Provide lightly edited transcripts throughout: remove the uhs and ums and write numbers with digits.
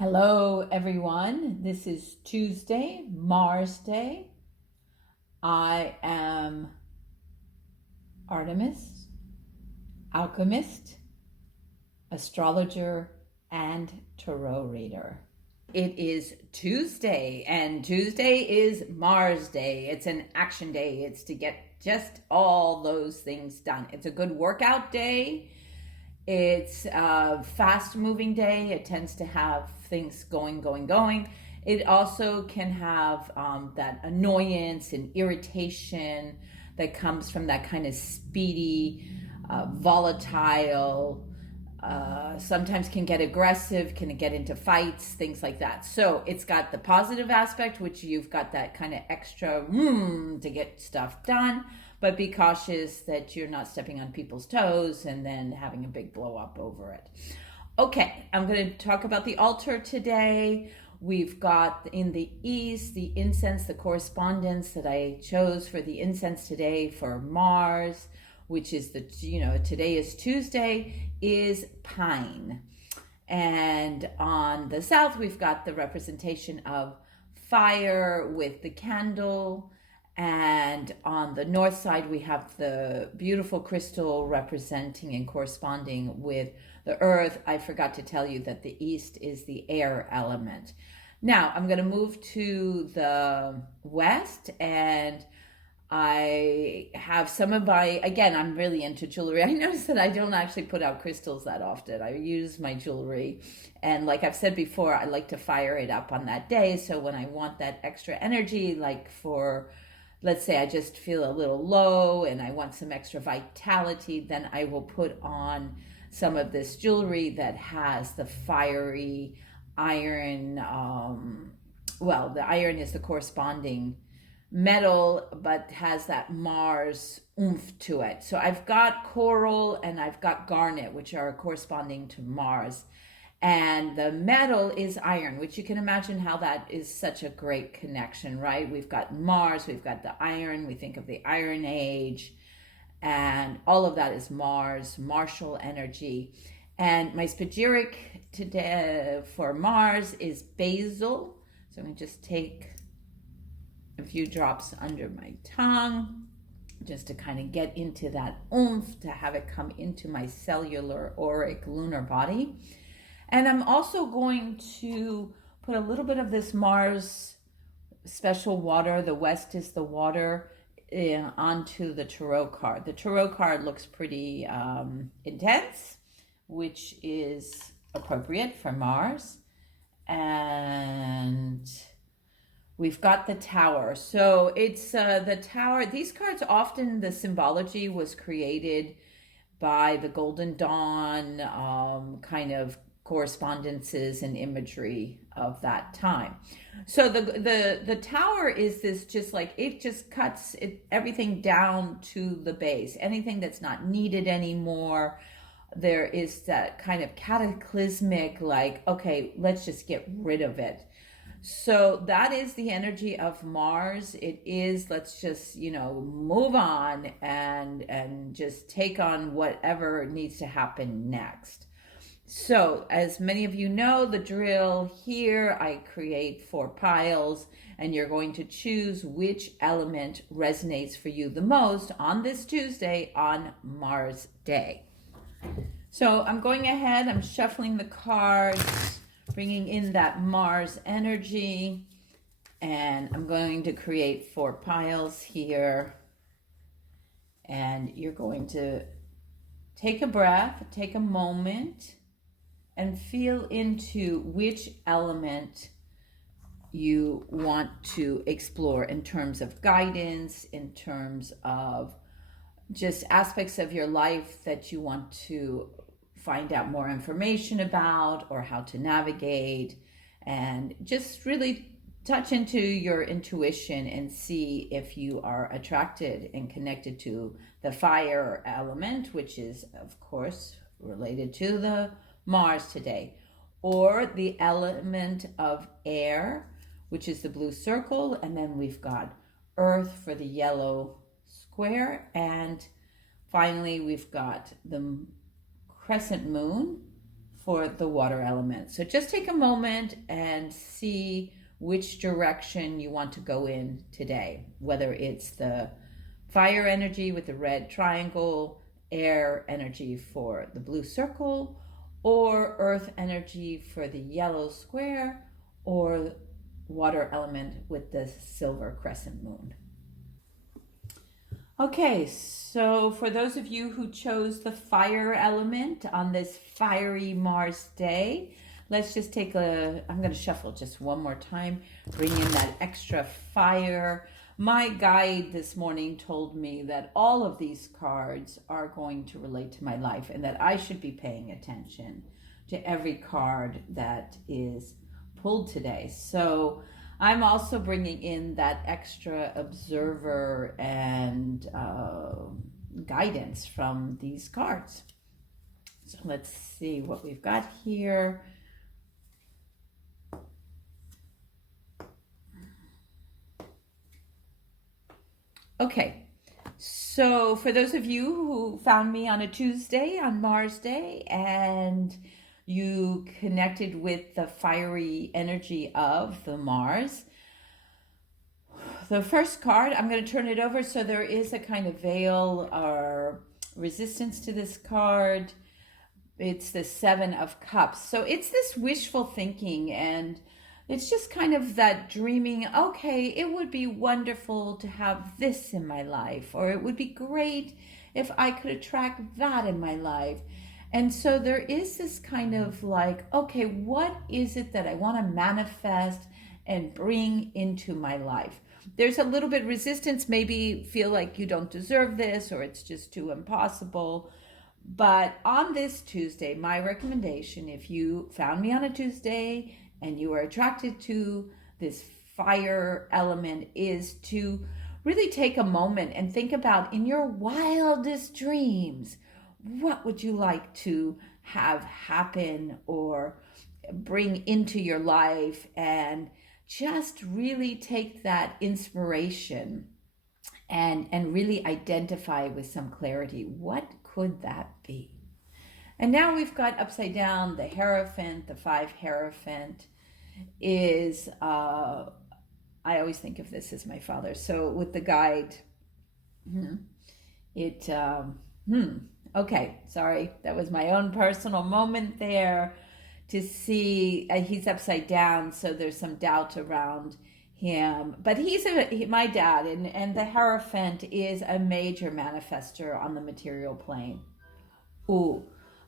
Hello, everyone. This is Tuesday, Mars Day. I am Artemis, Alchemist, Astrologer, and Tarot Reader. It is Tuesday, and Tuesday is Mars Day. It's an action day. It's to get just all those things done. It's a good workout day. It's a fast-moving day. It tends to have things going. It also can have that annoyance and irritation that comes from that kind of speedy, volatile, sometimes can get aggressive, can get into fights, things like that. So it's got the positive aspect, which you've got that kind of extra to get stuff done. But be cautious that you're not stepping on people's toes and then having a big blow up over it. Okay, I'm going to talk about the altar today. We've got in the east, the incense, the correspondence that I chose for the incense today for Mars, which is today is Tuesday, is pine. And on the south, we've got the representation of fire with the candle. And on the north side, we have the beautiful crystal representing and corresponding with the earth. I forgot to tell you that the east is the air element. Now, I'm going to move to the west, and I have some of I'm really into jewelry. I notice that I don't actually put out crystals that often. I use my jewelry. And like I've said before, I like to fire it up on that day. So when I want that extra energy, like for, let's say I just feel a little low and I want some extra vitality, then I will put on some of this jewelry that has the fiery iron. The iron is the corresponding metal, but has that Mars oomph to it. So I've got coral and I've got garnet, which are corresponding to Mars. And the metal is iron, which you can imagine how that is such a great connection, right? We've got Mars, we've got the iron, we think of the Iron Age, and all of that is Mars, martial energy. And my spagyric today for Mars is basil. So I'm going to just take a few drops under my tongue just to kind of get into that oomph, to have it come into my cellular auric lunar body. And I'm also going to put a little bit of this Mars special water, the west is the water, onto the tarot card. The tarot card looks pretty intense, which is appropriate for Mars. And we've got the Tower. So it's the Tower. These cards, often the symbology was created by the Golden Dawn kind of correspondences and imagery of that time. So the Tower is this, just like, it just cuts everything down to the base. Anything that's not needed anymore. There is that kind of cataclysmic, like, okay, let's just get rid of it. So that is the energy of Mars. It is, let's just, move on and just take on whatever needs to happen next. So as many of you know, the drill here, I create 4 piles, and you're going to choose which element resonates for you the most on this Tuesday on Mars Day. So I'm going ahead, I'm shuffling the cards, bringing in that Mars energy, and I'm going to create 4 piles here. And you're going to take a breath, take a moment, and feel into which element you want to explore in terms of guidance, in terms of just aspects of your life that you want to find out more information about, or how to navigate, and just really touch into your intuition and see if you are attracted and connected to the fire element, which is, of course, related to the Mars today, or the element of air, which is the blue circle, and then we've got earth for the yellow square, and finally we've got the crescent moon for the water element. So just take a moment and see which direction you want to go in today, whether it's the fire energy with the red triangle, air energy for the blue circle, or earth energy for the yellow square, or water element with the silver crescent moon. Okay, so for those of you who chose the fire element on this fiery Mars day, let's just take I'm going to shuffle just one more time, bring in that extra fire. My guide this morning told me that all of these cards are going to relate to my life and that I should be paying attention to every card that is pulled today. So I'm also bringing in that extra observer and guidance from these cards. So let's see what we've got here. Okay, so for those of you who found me on a Tuesday, on Mars Day, and you connected with the fiery energy of the Mars, the first card, I'm going to turn it over. So there is a kind of veil or resistance to this card. It's the Seven of Cups. So it's this wishful thinking, and it's just kind of that dreaming, okay, it would be wonderful to have this in my life, or it would be great if I could attract that in my life. And so there is this kind of like, okay, what is it that I want to manifest and bring into my life? There's a little bit resistance, maybe feel like you don't deserve this or it's just too impossible. But on this Tuesday, my recommendation, if you found me on a Tuesday and you are attracted to this fire element, is to really take a moment and think about, in your wildest dreams, what would you like to have happen or bring into your life, and just really take that inspiration and really identify with some clarity. What could that be? And now we've got upside down the Hierophant. The 5 Hierophant is, I always think of this as my father. So with the guide, okay, sorry, that was my own personal moment there to see he's upside down, so there's some doubt around him. But he's my dad, and the Hierophant is a major manifester on the material plane. Ooh,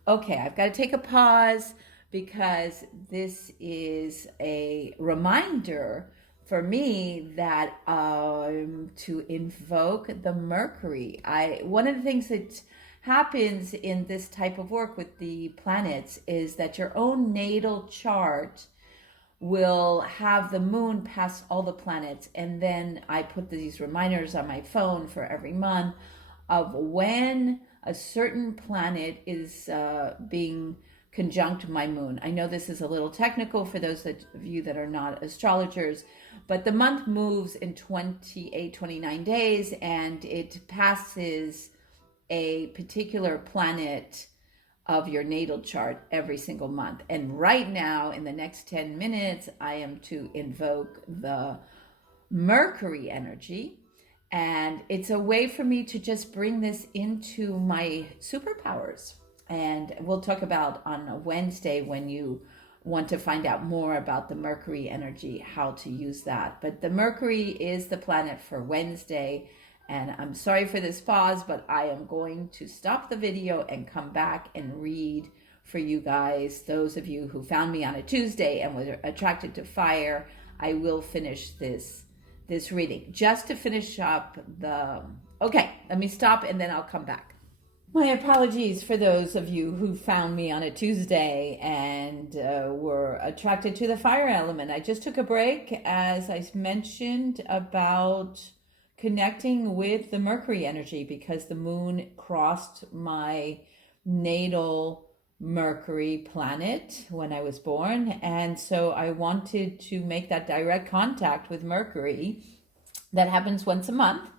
okay, I've got to take a pause because this is a reminder for me that to invoke the Mercury. One of the things that happens in this type of work with the planets is that your own natal chart will have the moon pass all the planets, and then I put these reminders on my phone for every month of when a certain planet is being conjunct my moon. I know this is a little technical for those of you that are not astrologers, but the month moves in 29 days, and it passes a particular planet of your natal chart every single month. And right now, in the next 10 minutes, I am to invoke the Mercury energy. And it's a way for me to just bring this into my superpowers. And we'll talk about on a Wednesday, when you want to find out more about the Mercury energy, how to use that. But the Mercury is the planet for Wednesday. And I'm sorry for this pause, but I am going to stop the video and come back and read for you guys. Those of you who found me on a Tuesday and were attracted to fire, I will finish this reading. Just to finish up okay, let me stop and then I'll come back. My apologies for those of you who found me on a Tuesday and were attracted to the fire element. I just took a break, as I mentioned, about connecting with the Mercury energy, because the moon crossed my natal Mercury planet when I was born. And so I wanted to make that direct contact with Mercury. That happens once a month.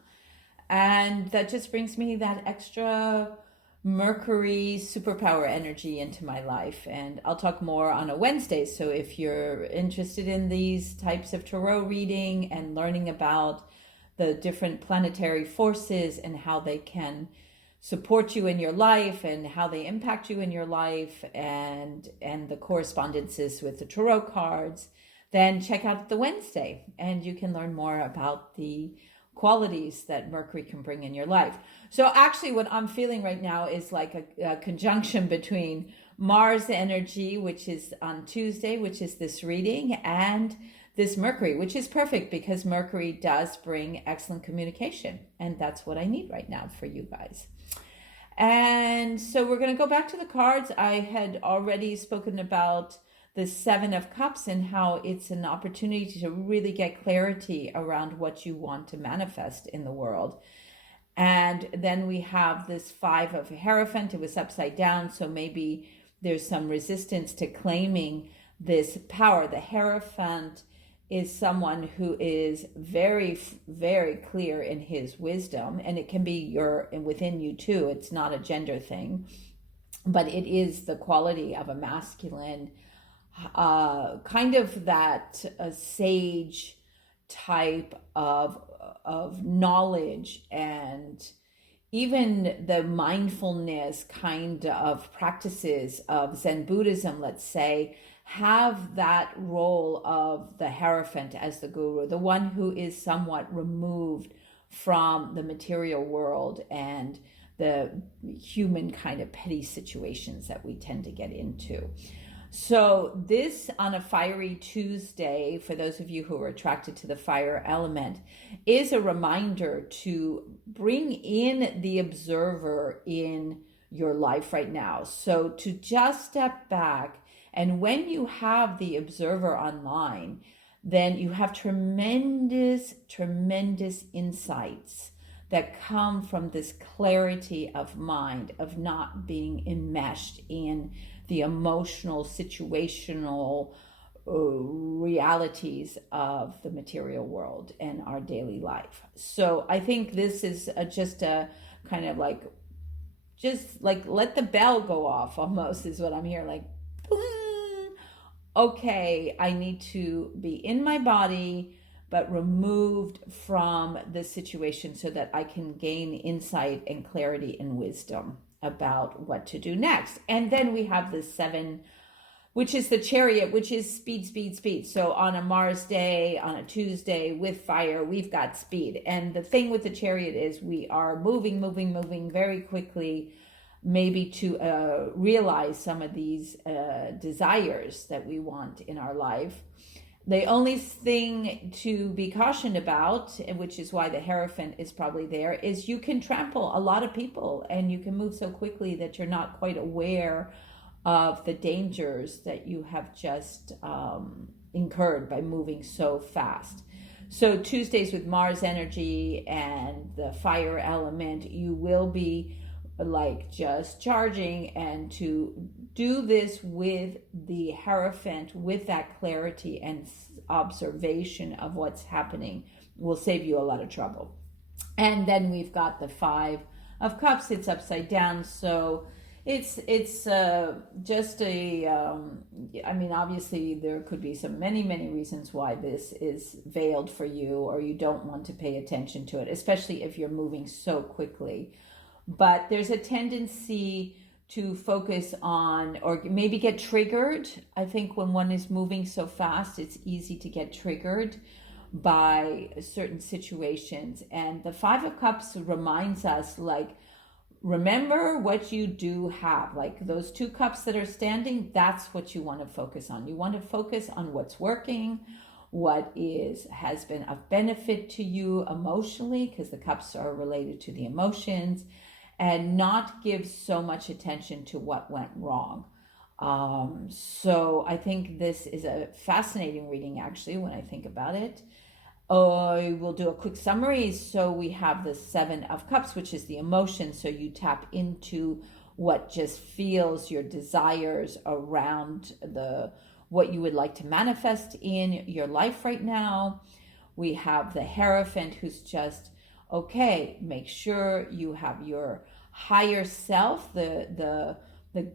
And that just brings me that extra Mercury superpower energy into my life. And I'll talk more on a Wednesday. So if you're interested in these types of tarot reading and learning about the different planetary forces and how they can support you in your life and how they impact you in your life, and the correspondences with the tarot cards, then check out the Wednesday and you can learn more about the qualities that Mercury can bring in your life. So actually what I'm feeling right now is like a conjunction between Mars energy, which is on Tuesday, which is this reading, and this Mercury, which is perfect because Mercury does bring excellent communication. And that's what I need right now for you guys. And so we're going to go back to the cards. I had already spoken about the Seven of Cups and how it's an opportunity to really get clarity around what you want to manifest in the world. And then we have this Five of Hierophant. It was upside down, so maybe there's some resistance to claiming this power. The Hierophant is someone who is very, very clear in his wisdom, and it can be within you too. It's not a gender thing, but it is the quality of a masculine, kind of that sage type of knowledge, and even the mindfulness kind of practices of Zen Buddhism, let's say, have that role of the Hierophant as the guru, the one who is somewhat removed from the material world and the human kind of petty situations that we tend to get into. So this, on a fiery Tuesday, for those of you who are attracted to the fire element, is a reminder to bring in the observer in your life right now. So to just step back, and when you have the observer online, then you have tremendous, tremendous insights that come from this clarity of mind, of not being enmeshed in the emotional, situational realities of the material world and our daily life. So I think this is just a kind of like, just like let the bell go off almost is what I'm hearing, like, boom. Okay, I need to be in my body, but removed from the situation so that I can gain insight and clarity and wisdom about what to do next. And then we have the Seven, which is the Chariot, which is speed, speed, speed. So on a Mars day, on a Tuesday with fire, we've got speed. And the thing with the Chariot is we are moving, moving, moving very quickly, maybe to realize some of these desires that we want in our life. The only thing to be cautioned about, which is why the Hierophant is probably there, is you can trample a lot of people and you can move so quickly that you're not quite aware of the dangers that you have just incurred by moving so fast. So Tuesdays with Mars energy and the fire element, you will be like just charging, and to do this with the Hierophant, with that clarity and observation of what's happening, will save you a lot of trouble. And then we've got the Five of Cups. It's upside down, so it's just a I mean, obviously there could be many reasons why this is veiled for you, or you don't want to pay attention to it, especially if you're moving so quickly. But there's a tendency to focus on, or maybe get triggered. I think when one is moving so fast, it's easy to get triggered by certain situations. And the Five of Cups reminds us, like, remember what you do have. Like those two cups that are standing, that's what you want to focus on. You want to focus on what's working, what has been of benefit to you emotionally, because the cups are related to the emotions, and not give so much attention to what went wrong. So I think this is a fascinating reading, actually, when I think about it. I will do a quick summary. So we have the Seven of Cups, which is the emotion. So you tap into what just feels your desires around what you would like to manifest in your life right now. We have the Hierophant, who's just, okay, make sure you have your higher self, the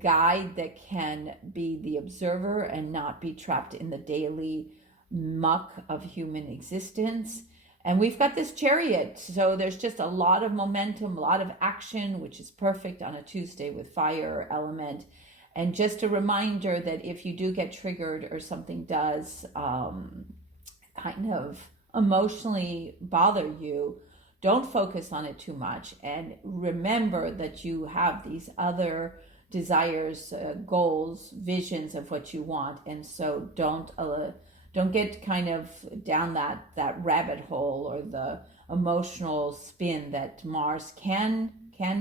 guide that can be the observer and not be trapped in the daily muck of human existence. And we've got this chariot, so there's just a lot of momentum, a lot of action, which is perfect on a Tuesday with fire element. And just a reminder that if you do get triggered or something does kind of emotionally bother you, don't focus on it too much, and remember that you have these other desires, goals, visions of what you want. And so don't get kind of down that rabbit hole or the emotional spin that Mars can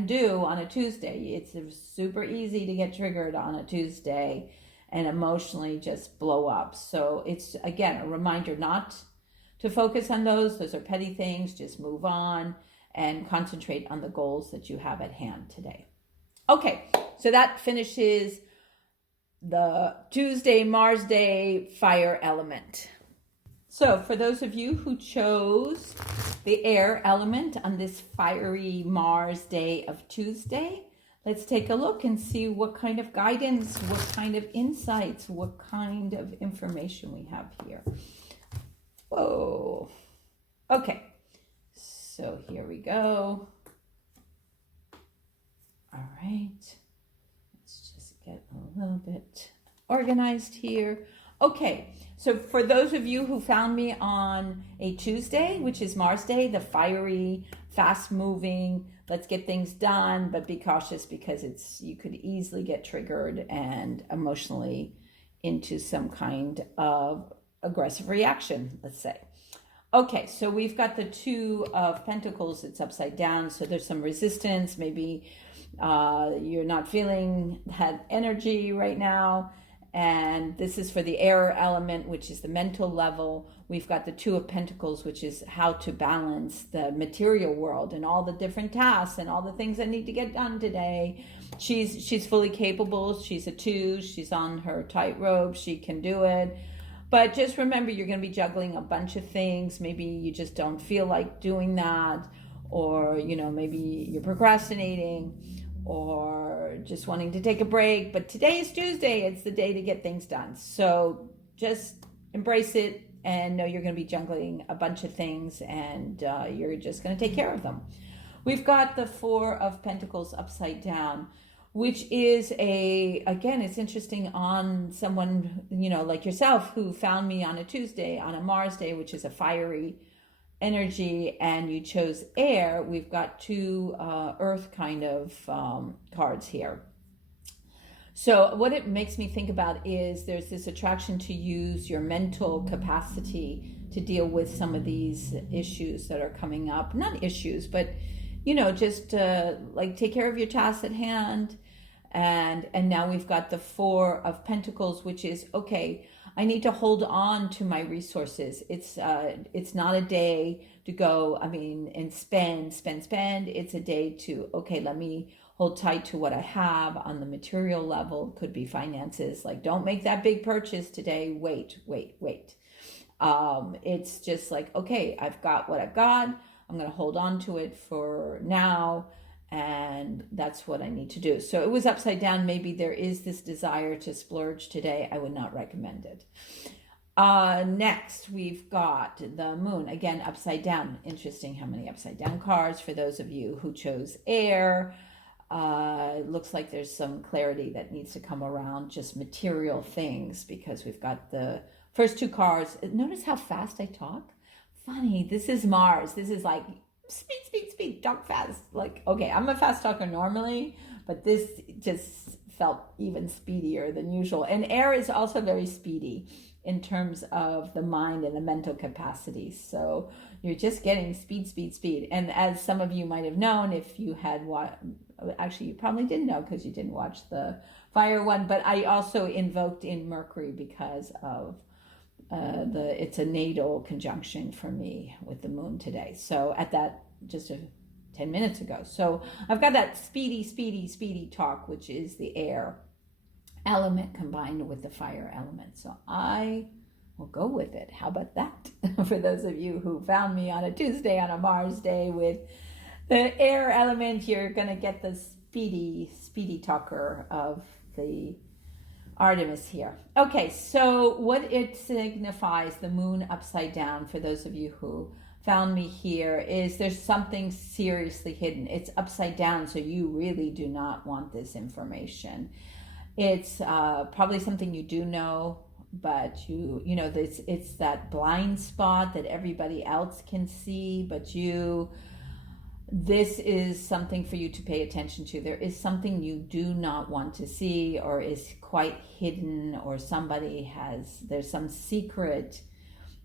do on a Tuesday. It's super easy to get triggered on a Tuesday and emotionally just blow up. So it's, again, a reminder not to focus on those. Those are petty things. Just move on and concentrate on the goals that you have at hand today. Okay, so that finishes the Tuesday, Mars Day, fire element. So for those of you who chose the air element on this fiery Mars Day of Tuesday, let's take a look and see what kind of guidance, what kind of insights, what kind of information we have here. Whoa. Okay, so here we go. All right, let's just get a little bit organized here. Okay, so for those of you who found me on a Tuesday, which is Mars Day, the fiery, fast-moving, let's get things done, but be cautious because you could easily get triggered and emotionally into some kind of aggressive reaction, let's say. Okay, so we've got the Two of Pentacles. It's upside down, so there's some resistance. Maybe you're not feeling that energy right now. And this is for the air element, which is the mental level. We've got the Two of Pentacles, which is how to balance the material world and all the different tasks and all the things that need to get done today. She's fully capable. She's a 2. She's on her tightrope. She can do it. But just remember, you're going to be juggling a bunch of things. Maybe you just don't feel like doing that, or, maybe you're procrastinating or just wanting to take a break. But today is Tuesday. It's the day to get things done. So just embrace it and know you're going to be juggling a bunch of things, and you're just going to take care of them. We've got the Four of Pentacles upside down, which is again, it's interesting on someone, like yourself, who found me on a Tuesday, on a Mars Day, which is a fiery energy, and you chose air. We've got 2 earth kind of cards here. So what it makes me think about is there's this attraction to use your mental capacity to deal with some of these issues that are coming up. Not issues, but just like take care of your tasks at hand. And now we've got the Four of Pentacles, which is, okay, I need to hold on to my resources. It's not a day to go, and spend. It's a day to, okay, let me hold tight to what I have on the material level. Could be finances. Like, don't make that big purchase today. Wait. It's just like, okay, I've got what I've got. I'm going to hold on to it for now. And that's what I need to do. So it was upside down. Maybe there is this desire to splurge today. I would not recommend it. Next, we've got the Moon, again, upside down. Interesting how many upside down cards for those of you who chose air. It looks like there's some clarity that needs to come around just material things, because we've got the first 2 cards. Notice how fast I talk. Funny, this is Mars. This is like speed, talk fast. Like, okay, I'm a fast talker normally, but this just felt even speedier than usual. And air is also very speedy in terms of the mind and the mental capacity. So you're just getting speed. And as some of you might have known, if you had actually you probably didn't know because you didn't watch the fire one, but I also invoked in Mercury because of it's a natal conjunction for me with the Moon today. So at that, just 10 minutes ago. So I've got that speedy talk, which is the air element combined with the fire element. So I will go with it. How about that? For those of you who found me on a Tuesday, on a Mars Day, with The air element, you're going to get the speedy talker of the Artemis here. Okay, so what it signifies, the moon upside down, for those of you who found me here, is there's something seriously hidden. It's upside down, so you really do not want this information. It's probably something you do know, but you know this, it's that blind spot that everybody else can see, but this is something for you to pay attention to. There is something you do not want to see, or is quite hidden, or there's some secret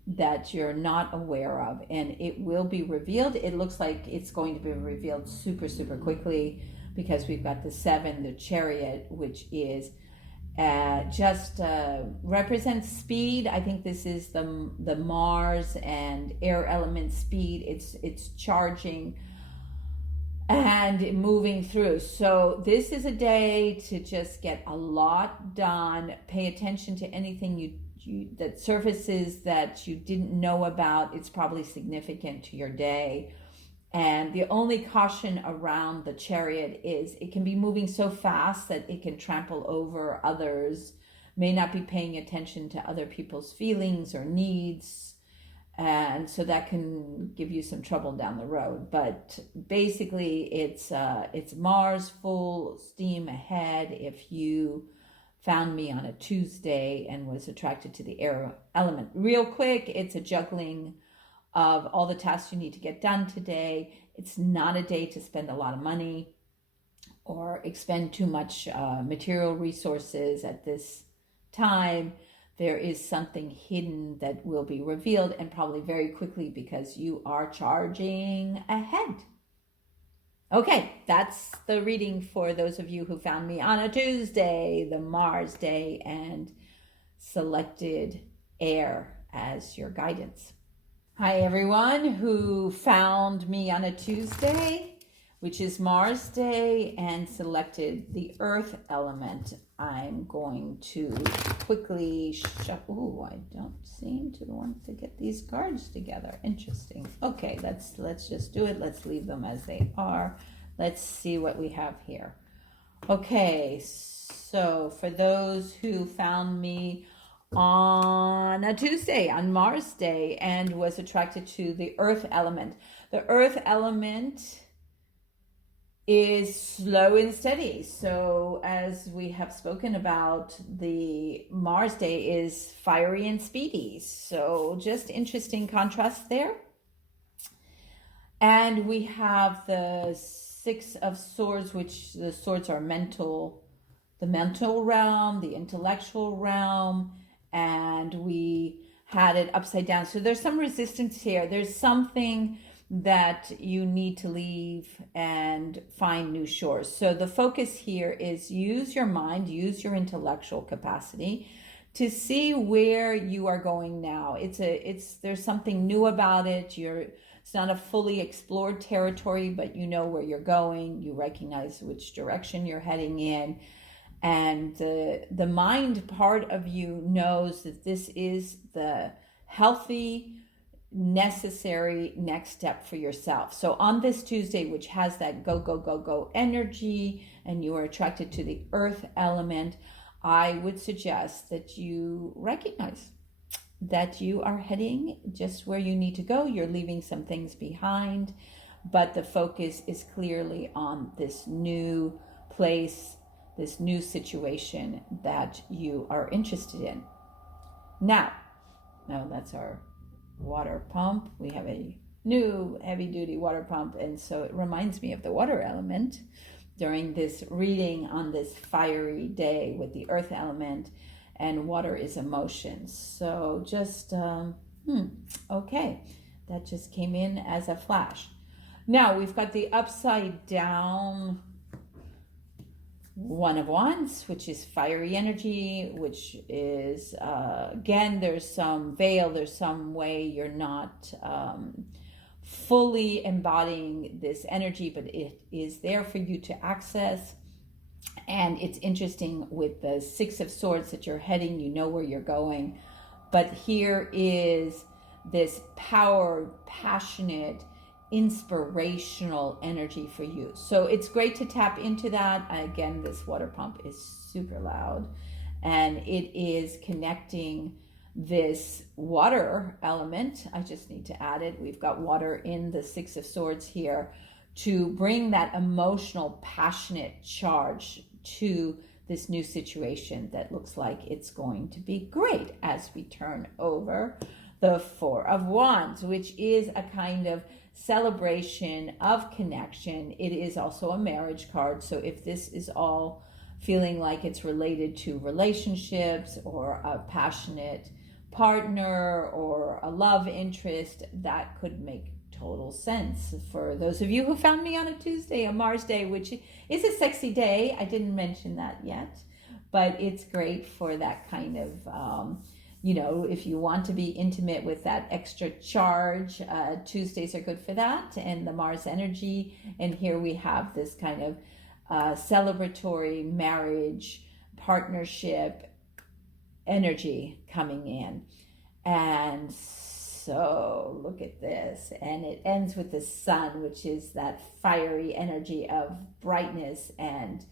that you're not aware of, and it will be revealed. It looks like it's going to be revealed super, super quickly, because we've got the 7, the Chariot, which is just represents speed. I think this is the Mars and air element speed. It's charging and moving through. So this is a day to just get a lot done. Pay attention to anything that surfaces that you didn't know about. It's probably significant to your day. And the only caution around the Chariot is it can be moving so fast that it can trample over others, may not be paying attention to other people's feelings or needs. And so that can give you some trouble down the road. But basically it's Mars full steam ahead. If you found me on a Tuesday and was attracted to the air element, real quick, it's a juggling of all the tasks you need to get done today. It's not a day to spend a lot of money or expend too much material resources at this time. There is something hidden that will be revealed, and probably very quickly, because you are charging ahead. Okay, that's the reading for those of you who found me on a Tuesday, the Mars day, and selected air as your guidance. Hi everyone who found me on a Tuesday, which is Mars day, and selected the earth element. I'm going to quickly I don't seem to want to get these cards together. Interesting. Okay, let's just do it. Let's leave them as they are. Let's see what we have here. Okay, so for those who found me on a Tuesday, on Mars day, and was attracted to the earth element. The earth element is slow and steady. So as we have spoken about, the Mars day is fiery and speedy. So just interesting contrast there. And we have the 6 of Swords, which the swords are the mental realm, the intellectual realm, and we had it upside down. So there's some resistance here. There's something that you need to leave and find new shores. So the focus here is use your mind, use your intellectual capacity to see where you are going now. There's something new about it. It's not a fully explored territory, but you know where you're going. You recognize which direction you're heading in. And the mind part of you knows that this is the healthy, necessary next step for yourself. So on this Tuesday, which has that go, go, go, go energy, and you are attracted to the earth element, I would suggest that you recognize that you are heading just where you need to go. You're leaving some things behind, but the focus is clearly on this new place, this new situation that you are interested in. Now, that's our water pump. We have a new heavy-duty water pump, and so it reminds me of the water element during this reading on this fiery day with the earth element, and water is emotion. So just okay, that just came in as a flash. Now we've got the upside down One of Wands, which is fiery energy, which is, again, there's some veil, there's some way you're not fully embodying this energy, but it is there for you to access. And it's interesting with the 6 of Swords that you're heading, you know where you're going. But here is this power, passionate, inspirational energy for you. So it's great to tap into that. Again, this water pump is super loud, and it is connecting this water element. I just need to add it. We've got water in the Six of Swords here to bring that emotional, passionate charge to this new situation that looks like it's going to be great as we turn over the Four of Wands, which is a kind of celebration of connection. It is also a marriage card. So if this is all feeling like it's related to relationships or a passionate partner or a love interest, that could make total sense. For those of you who found me on a Tuesday, a Mars day, which is a sexy day, I didn't mention that yet, but it's great for that kind of if you want to be intimate with that extra charge, Tuesdays are good for that, and the Mars energy. And here we have this kind of celebratory marriage, partnership energy coming in. And so look at this, and it ends with the sun, which is that fiery energy of brightness and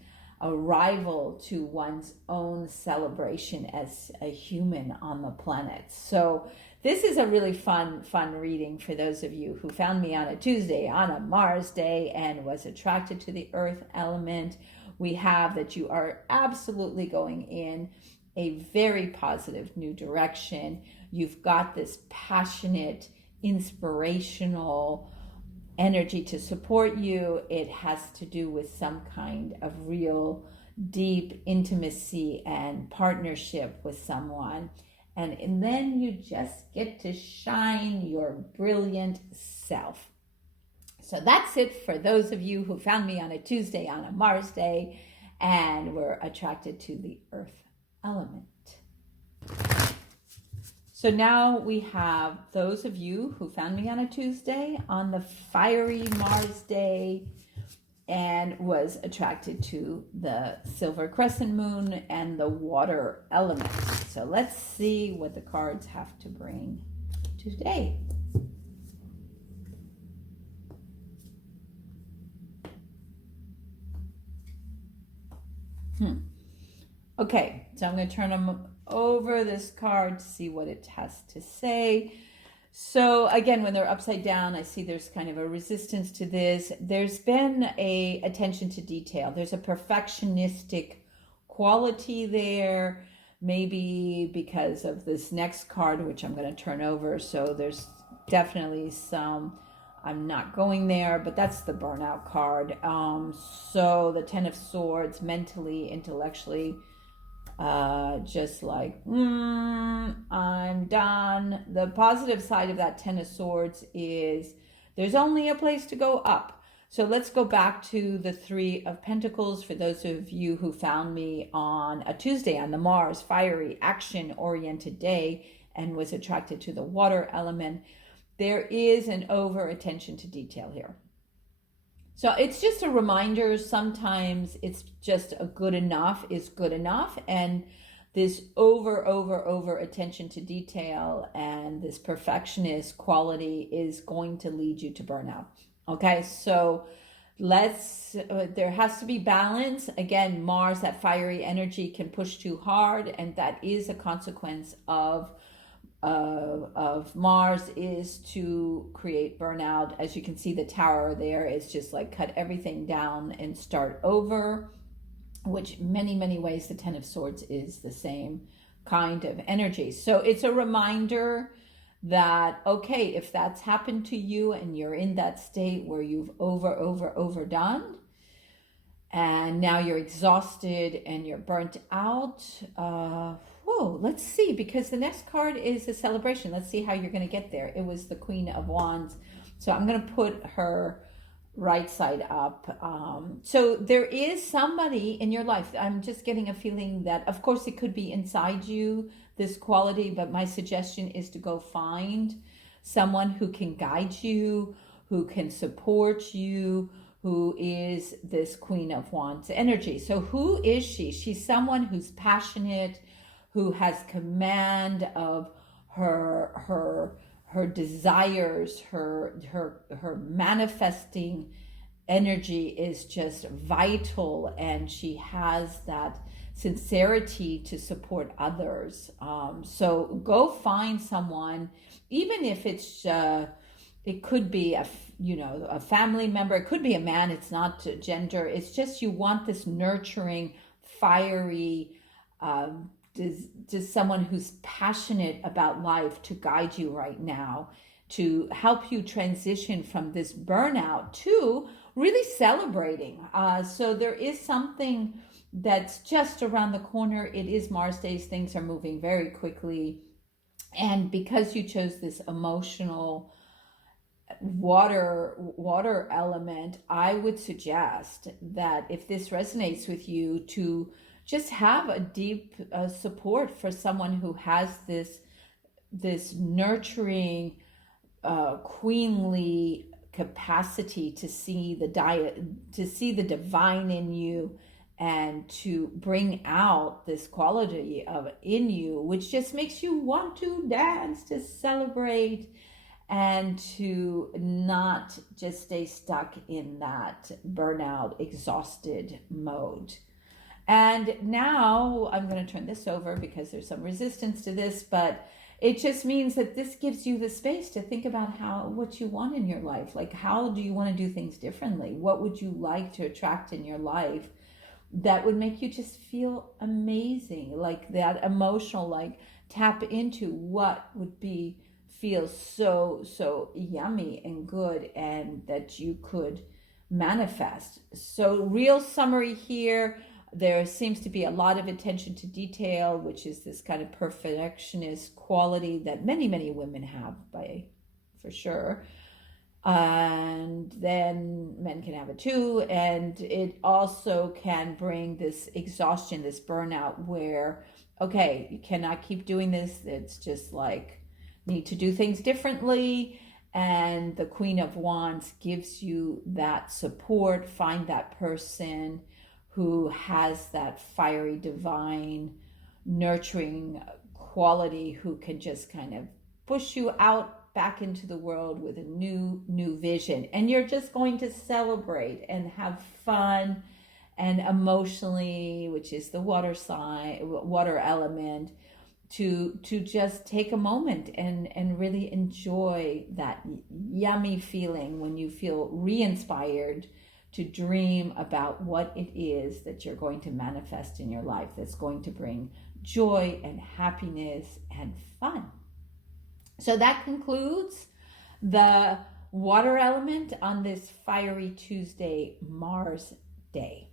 arrival to one's own celebration as a human on the planet. So this is a really fun reading for those of you who found me on a Tuesday, on a Mars day, and was attracted to the earth element. We have that you are absolutely going in a very positive new direction. You've got this passionate, inspirational energy to support you. It has to do with some kind of real deep intimacy and partnership with someone. And then you just get to shine your brilliant self. So that's it for those of you who found me on a Tuesday, on a Mars day, and were attracted to the earth element. So now we have those of you who found me on a Tuesday, on the fiery Mars day, and was attracted to the silver crescent moon and the water element. So let's see what the cards have to bring today. Okay, so I'm going to turn them over this card to see what it has to say. So again, when they're upside down, I see there's kind of a resistance to this. There's been a attention to detail. There's a perfectionistic quality there, maybe because of this next card, which I'm going to turn over. So there's definitely some, I'm not going there, but that's the burnout card. So the Ten of Swords, mentally, intellectually, just like, I'm done. The positive side of that Ten of Swords is there's only a place to go up. So let's go back to the Three of Pentacles for those of you who found me on a Tuesday, on the Mars fiery action-oriented day, and was attracted to the water element. There is an over attention to detail here. So it's just a reminder, sometimes it's just a good enough is good enough. And this over attention to detail and this perfectionist quality is going to lead you to burnout. Okay, so there has to be balance. Again, Mars, that fiery energy can push too hard, and that is a consequence of Mars, is to create burnout. As you can see, the tower there is just like cut everything down and start over, which many ways the Ten of Swords is the same kind of energy. So it's a reminder that, okay, if that's happened to you and you're in that state where you've overdone, and now you're exhausted and you're burnt out, let's see, because the next card is a celebration. Let's see how you're going to get there. It was the Queen of Wands. So I'm going to put her right side up. So there is somebody in your life. I'm just getting a feeling that, of course, it could be inside you, this quality, but my suggestion is to go find someone who can guide you, who can support you, who is this Queen of Wands energy. So who is she? She's someone who's passionate, who has command of her her desires, her manifesting energy is just vital, and she has that sincerity to support others. So go find someone, even if it's it could be a family member, it could be a man, it's not gender, it's just you want this nurturing, fiery, someone who's passionate about life to guide you right now, to help you transition from this burnout to really celebrating. So there is something that's just around the corner. It is Mars days. Things are moving very quickly. And because you chose this emotional water element, I would suggest that if this resonates with you, to just have a deep support for someone who has this nurturing, queenly capacity to see the divine in you, and to bring out this quality in you, which just makes you want to dance, to celebrate, and to not just stay stuck in that burnout, exhausted mode. And now I'm going to turn this over because there's some resistance to this, but it just means that this gives you the space to think about what you want in your life. Like, how do you want to do things differently? What would you like to attract in your life that would make you just feel amazing? Like that emotional, like tap into what would feel so yummy and good, and that you could manifest. So real summary here. There seems to be a lot of attention to detail, which is this kind of perfectionist quality that many women have, for sure. And then men can have it too. And it also can bring this exhaustion, this burnout where, okay, you cannot keep doing this. It's just like, need to do things differently. And the Queen of Wands gives you that support. Find that person who has that fiery, divine, nurturing quality, who can just kind of push you out back into the world with a new vision. And you're just going to celebrate and have fun, and emotionally, which is the water element, to just take a moment and really enjoy that yummy feeling when you feel re-inspired to dream about what it is that you're going to manifest in your life that's going to bring joy and happiness and fun. So that concludes the water element on this fiery Tuesday, Mars day.